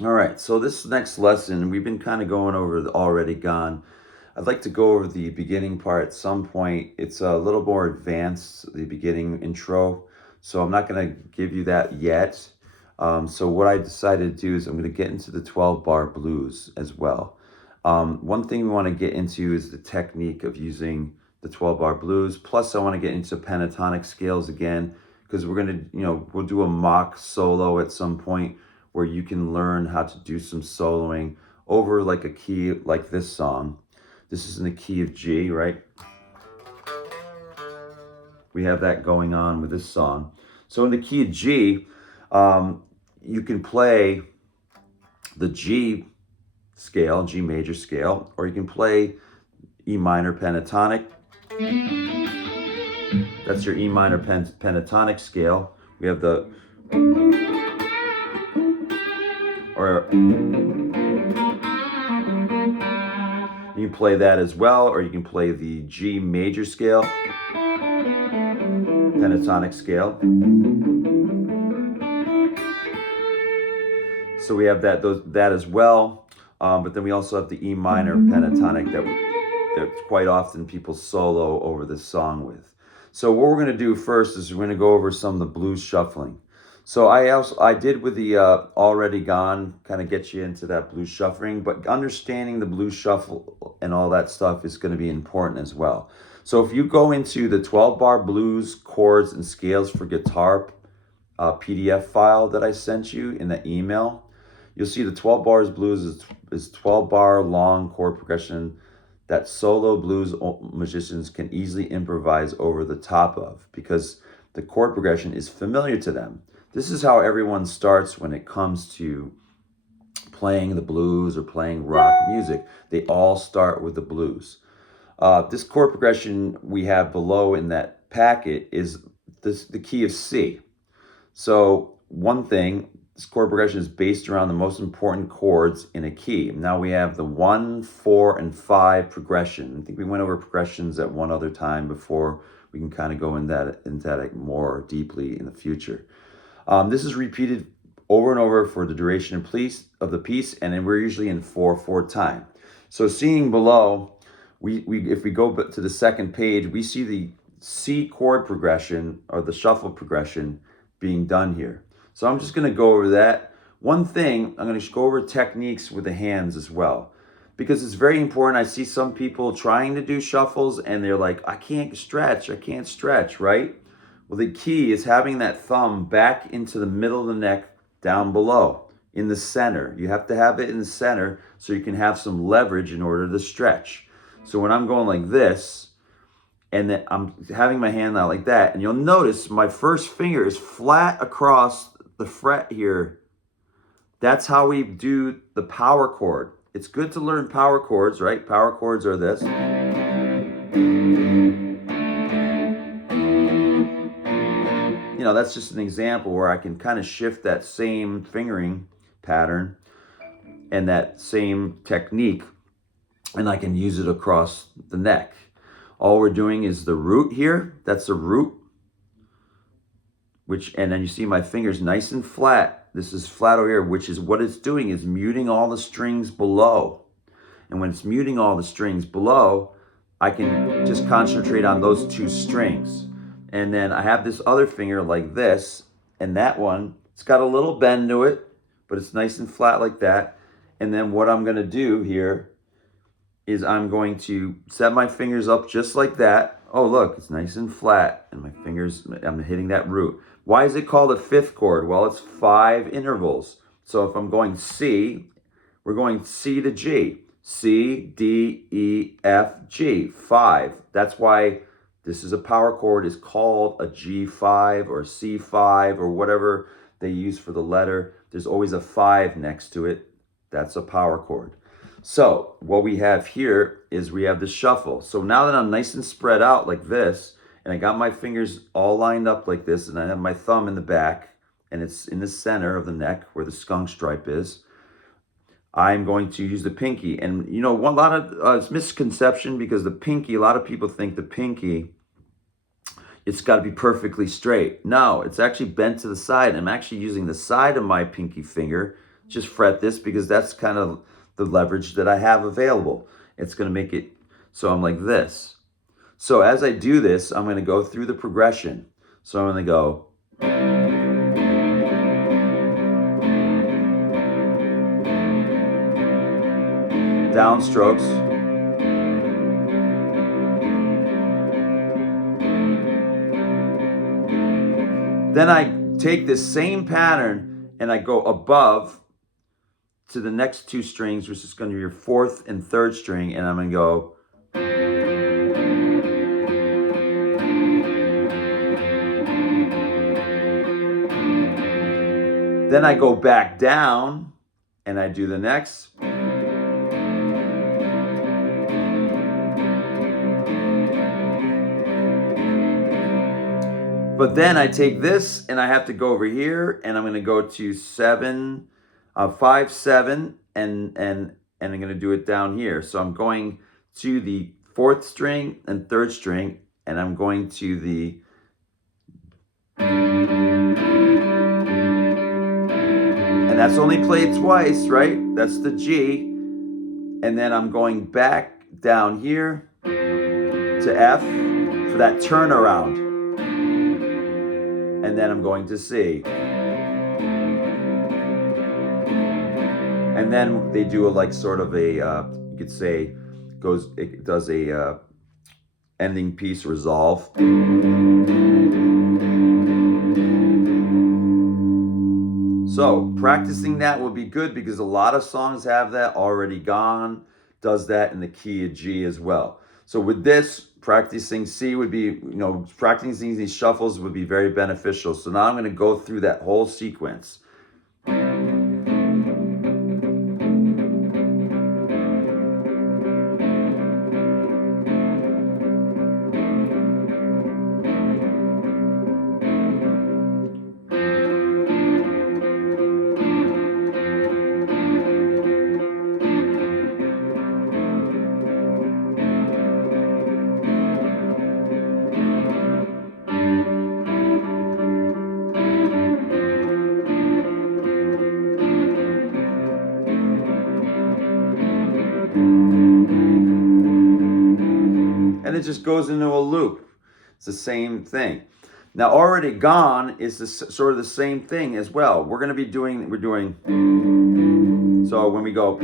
All right, so this next lesson, we've been kind of going over the already gone. I'd like to go over the beginning part at some point. It's a little more advanced, the beginning intro. So I'm not going to give you that yet. So what I decided to do is I'm going to get into the 12 bar blues as well. One thing we want to get into is the technique of using the 12 bar blues. Plus I want to get into pentatonic scales again, because we're going to, we'll do a mock solo at some point where you can learn how to do some soloing over like a key like this song. This is in the key of G, right? We have that going on with this song. So in the key of G, you can play the G scale, G major scale, or you can play E minor pentatonic. That's your E minor pentatonic scale. We have the, or you can play that as well, or you can play the G major scale, pentatonic scale. So we have that as well, but then we also have the E minor pentatonic that quite often people solo over this song with. So what we're going to do first is we're going to go over some of the blues shuffling. So I did with the already gone, kind of get you into that blues shuffling, but understanding the blues shuffle and all that stuff is going to be important as well. So if you go into the 12 bar blues chords and scales for guitar PDF file that I sent you in the email, you'll see the 12 bars blues is 12 bar long chord progression that solo blues musicians can easily improvise over the top of, because the chord progression is familiar to them. This is how everyone starts when it comes to playing the blues or playing rock music. They all start with the blues. This chord progression we have below in that packet is the key of C. So one thing, this chord progression is based around the most important chords in a key. Now we have the 1, 4, and 5 progression. I think we went over progressions at one other time before. We can kind of go into that more deeply in the future. This is repeated over and over for the duration of the piece, and then we're usually in 4/4 time. So seeing below, if we go to the second page, we see the C chord progression or the shuffle progression being done here. So I'm just going to go over that. One thing, I'm going to go over techniques with the hands as well, because it's very important. I see some people trying to do shuffles and they're like, I can't stretch, right? Well, the key is having that thumb back into the middle of the neck down below in the center. You have to have it in the center so you can have some leverage in order to stretch. So when I'm going like this, and then I'm having my hand out like that, and you'll notice my first finger is flat across the fret here. That's how we do the power chord. It's good to learn power chords, right? Power chords are this. That's just an example where I can kind of shift that same fingering pattern and that same technique, and I can use it across the neck. All we're doing is the root here. That's the root, and then you see my fingers nice and flat. This is flat over here, which is what it's doing is muting all the strings below. And when it's muting all the strings below, I can just concentrate on those two strings. And then I have this other finger like this, and that one, it's got a little bend to it, but it's nice and flat like that. And then what I'm going to do here is I'm going to set my fingers up just like that. Oh, look, it's nice and flat, and my fingers, I'm hitting that root. Why is it called a fifth chord? Well, it's 5 intervals. So if I'm going C, we're going C to G. C, D, E, F, G, 5. That's why this is a power chord, is called a G5 or C5 or whatever they use for the letter. There's always a 5 next to it. That's a power chord. So what we have here is we have the shuffle. So now that I'm nice and spread out like this, and I got my fingers all lined up like this, and I have my thumb in the back, and it's in the center of the neck where the skunk stripe is, I'm going to use the pinky. And one lot of misconception, because the pinky, a lot of people think the pinky, it's got to be perfectly straight. No, it's actually bent to the side. I'm actually using the side of my pinky finger just fret this because that's kind of the leverage that I have available. It's going to make it so I'm like this. So as I do this, I'm going to go through the progression. So I'm going to go. Downstrokes. Then I take this same pattern and I go above to the next two strings, which is going to be your fourth and third string, and I'm going to go. Then I go back down and I do the next. But then I take this and I have to go over here and I'm going to go to 7, 5, 7, and I'm going to do it down here. So I'm going to the fourth string and third string, and I'm going to the and that's only played twice, right? That's the G. And then I'm going back down here to F for that turnaround. And then I'm going to C. And then they do like sort of a, you could say, it does a ending piece resolve. So practicing that would be good because a lot of songs have that. Already Gone does that in the key of G as well. So with this, practicing C would be, practicing these shuffles would be very beneficial. So now I'm going to go through that whole sequence. And it just goes into a loop. It's the same thing. Now, Already Gone is sort of the same thing as well. We're doing, so when we go,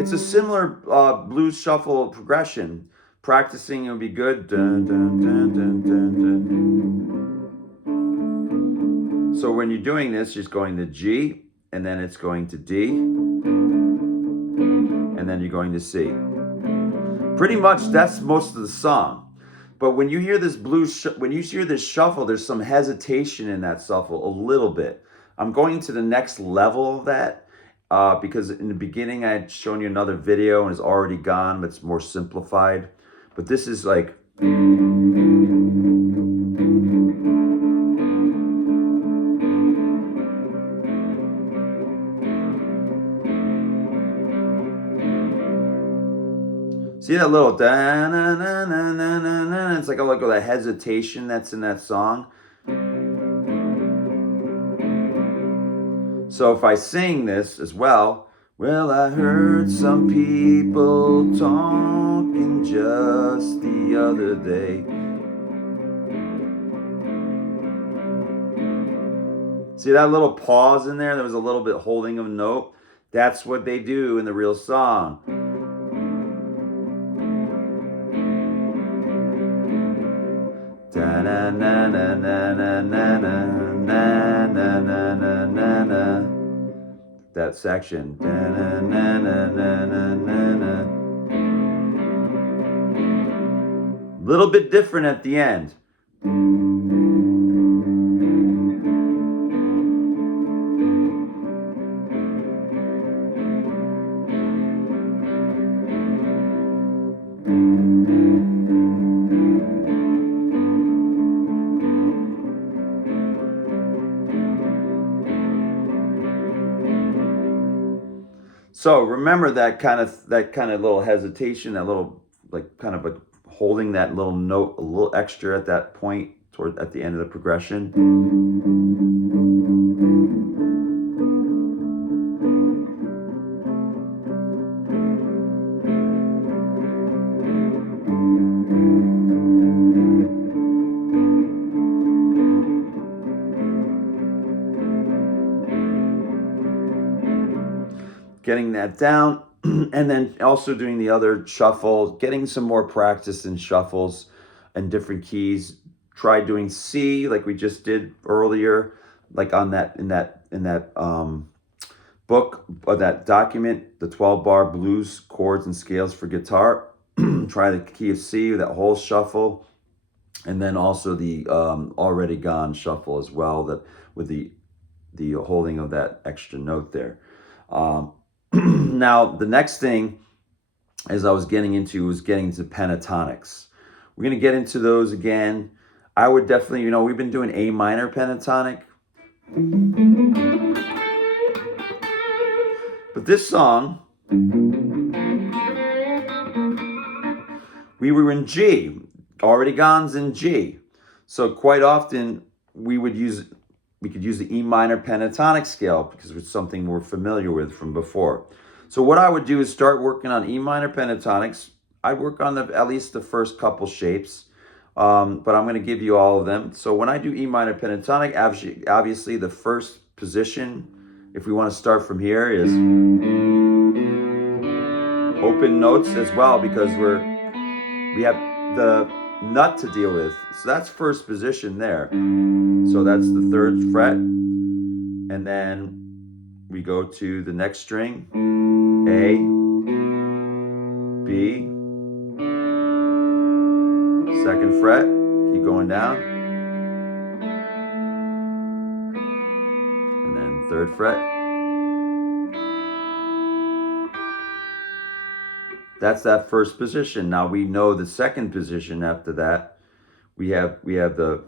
it's a similar blues shuffle progression. Practicing it would be good. Dun, dun, dun, dun, dun, dun. So when you're doing this, just going to G, and then it's going to D, and then you're going to C. Pretty much that's most of the song. But when you hear this when you hear this shuffle, there's some hesitation in that shuffle a little bit. I'm going to the next level of that because in the beginning I had shown you another video and it's Already Gone, but it's more simplified. But this is like. See that little da-na-na-na-na-na-na? It's like a look at the hesitation that's in that song. So if I sing this as well, well, I heard some people talking just the other day. See that little pause in there? There was a little bit holding of a note. That's what they do in the real song. That section. Little bit different at the end. So remember that kind of little hesitation, that little like kind of holding that little note a little extra at that point at the end of the progression. Getting that down, and then also doing the other shuffle, getting some more practice in shuffles and different keys. Try doing C like we just did earlier, like on that in that book or that document, the 12-bar blues chords and scales for guitar. Try the key of C, that whole shuffle, and then also the Already Gone shuffle as well, that with the holding of that extra note there. Now, the next thing, as I was getting into, was getting into pentatonics. We're going to get into those again. I would definitely, we've been doing A minor pentatonic. But this song, we were in G. Already Gone's in G. So quite often, we could use the E minor pentatonic scale because it's something we're familiar with from before. So what I would do is start working on E minor pentatonics. I work on at least the first couple shapes, but I'm going to give you all of them. So when I do E minor pentatonic, obviously the first position, if we want to start from here, is open notes as well, because we have the nut to deal with. So that's first position there. So that's the 3rd fret, and then we go to the next string, A, B, 2nd fret, keep going down, and then 3rd fret. That's that first position. Now we know the second position after that. We have the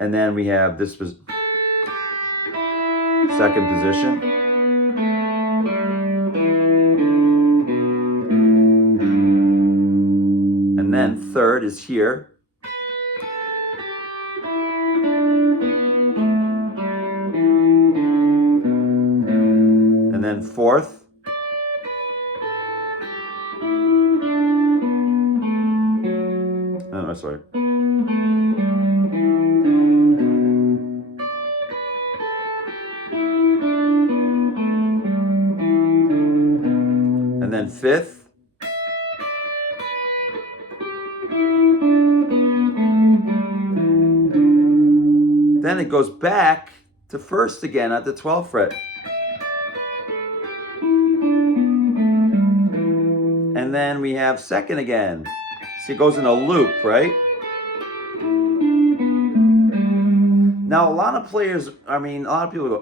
and then we have this second position. And then 3rd is here. And then 4th. Oh, sorry. And then 5th. Then it goes back to 1st again at the 12th fret. And then we have 2nd again. See, it goes in a loop, right? Now, a lot of players, a lot of people go,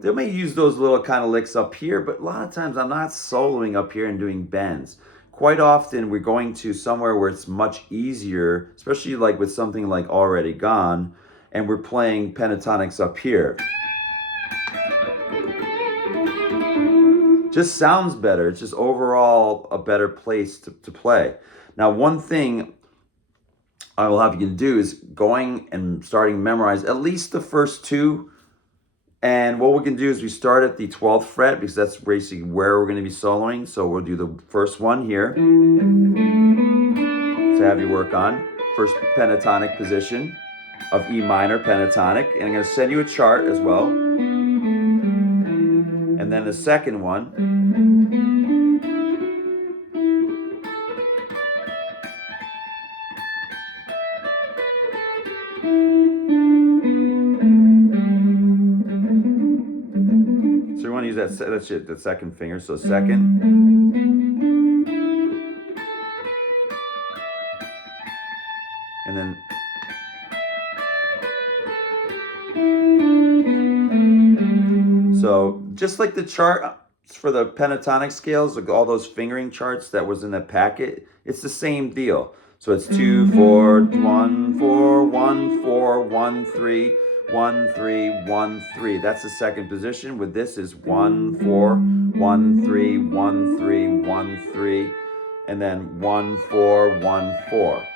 they may use those little kind of licks up here, but a lot of times I'm not soloing up here and doing bends. Quite often we're going to somewhere where it's much easier, especially like with something like Already Gone, and we're playing pentatonics up here. Just sounds better. It's just overall a better place to play. Now, one thing I will have you do is going and starting to memorize at least the first 2. And what we can do is we start at the 12th fret, because that's basically where we're going to be soloing. So we'll do the first one here to have you work on. First pentatonic position of E minor pentatonic. And I'm going to send you a chart as well. And then the second one. So you want to use that second finger. So 2nd. And then so just like the chart for the pentatonic scales, like all those fingering charts that was in the packet, it's the same deal. So it's 2, 4, 1, 4, 1, 4, 1, 3. 1, 3, 1, 3. That's the second position. With this is 1, 4, 1, 3, 1, 3, 1, 3, and then 1, 4, 1, 4.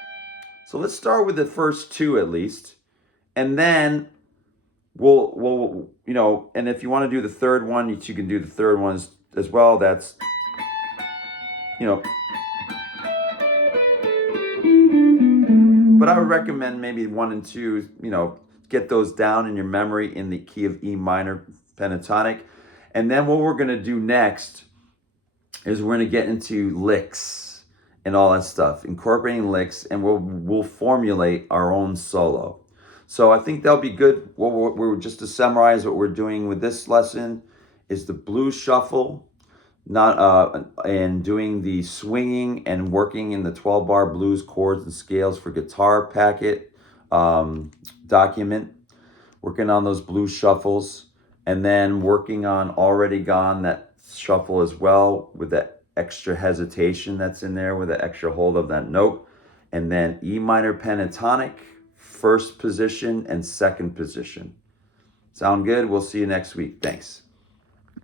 So let's start with the first two at least, and then we'll you know, and if you want to do the third one, you can do the third one as well. That's, you know, but I would recommend maybe 1 and 2, you know, get those down in your memory in the key of E minor pentatonic. And then what we're going to do next is we're going to get into licks and all that stuff, incorporating licks, and we'll formulate our own solo. So I think that'll be good. We're just to summarize what we're doing with this lesson is the blues shuffle, and doing the swinging and working in the 12-bar blues chords and scales for guitar packet document, working on those blues shuffles, and then working on Already Gone, that shuffle as well, with that extra hesitation that's in there, with the extra hold of that note, and then E minor pentatonic, first position and second position. Sound good? We'll see you next week. Thanks.